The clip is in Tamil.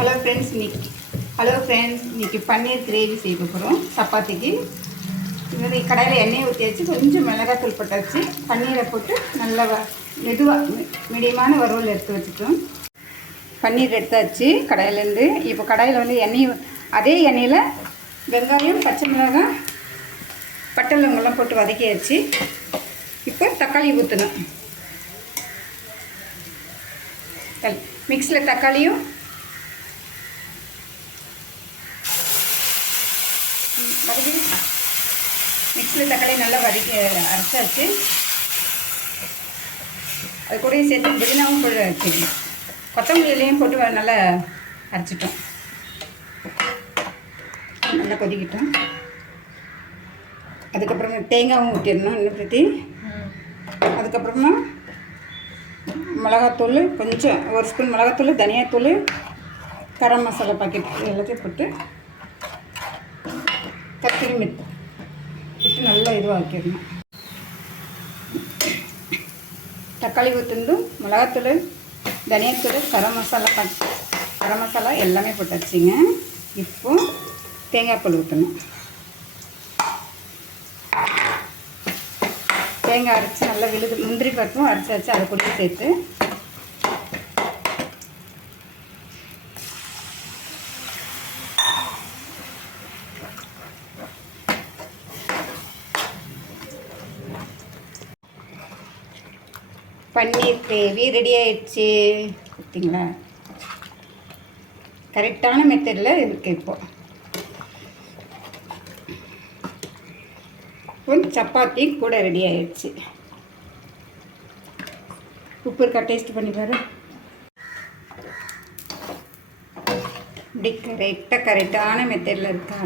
ஹலோ ஃப்ரெண்ட்ஸ், இன்னைக்கு பன்னீர் கிரேவி செய்ய போகிறோம் சப்பாத்திக்கு. இது மாதிரி கடாயில் எண்ணெயை ஊற்றி வச்சு கொஞ்சம் மிளகாத்தூள் போட்டாச்சு. பன்னீரை போட்டு நல்லா மெதுவாக மீடியமான வறுவல் எடுத்து வச்சுட்டோம். பன்னீர் எடுத்தாச்சு கடாயிலேருந்து. இப்போ கடாயில் வந்து அதே எண்ணெயில் வெங்காயம், பச்சை மிளகாய், பட்டை லவங்கெல்லாம் போட்டு வதக்கியாச்சு. இப்போ தக்காளி ஊற்றணும். மிக்ஸில் தக்காளியும் மிக்ஸில் தக்காளி நல்லா அரைச்சாச்சு. அது கூட சேர்த்து புதினாவும் போட்டு வச்சுக்கணும். கொத்தமல்லி இலையும் போட்டு நல்லா அரைச்சிட்டோம். நல்லா கொதிக்கிட்டோம். அதுக்கப்புறமா தேங்காயும் ஊற்றிடணும் இன்னும் பிரதி. அதுக்கப்புறமா மிளகாத்தூள் கொஞ்சம், ஒரு ஸ்பூன் மிளகாத்தூள், தனியாத்தூள், கரம் மசாலா பாக்கெட் எல்லாத்தையும் போட்டு கத்திரி மெத்து போட்டு நல்லா இதுவாக்கிடணும். தக்காளி ஊற்றிருந்தும் மிளகாத்தூள், தனியாத்தூள், கரம் மசாலா எல்லாமே போட்டாச்சுங்க. இப்போ தேங்காய் பால் ஊற்றணும். தேங்காய் அரைச்சி நல்லா முந்திரி பருப்பும் அரைச்சி வச்சு அதை கூட சேர்த்து பன்னீர் கிரேவி ரெடி ஆயிடுச்சு. பார்த்தீங்களா, கரெக்டான மெத்தடில் இருக்குது. இப்போ சப்பாத்தி கூட ரெடி ஆயிடுச்சு. உப்பு இருக்கா டேஸ்ட் பண்ணி பாரு. இப்படி கரெக்டான மெத்தடில் இருக்கா.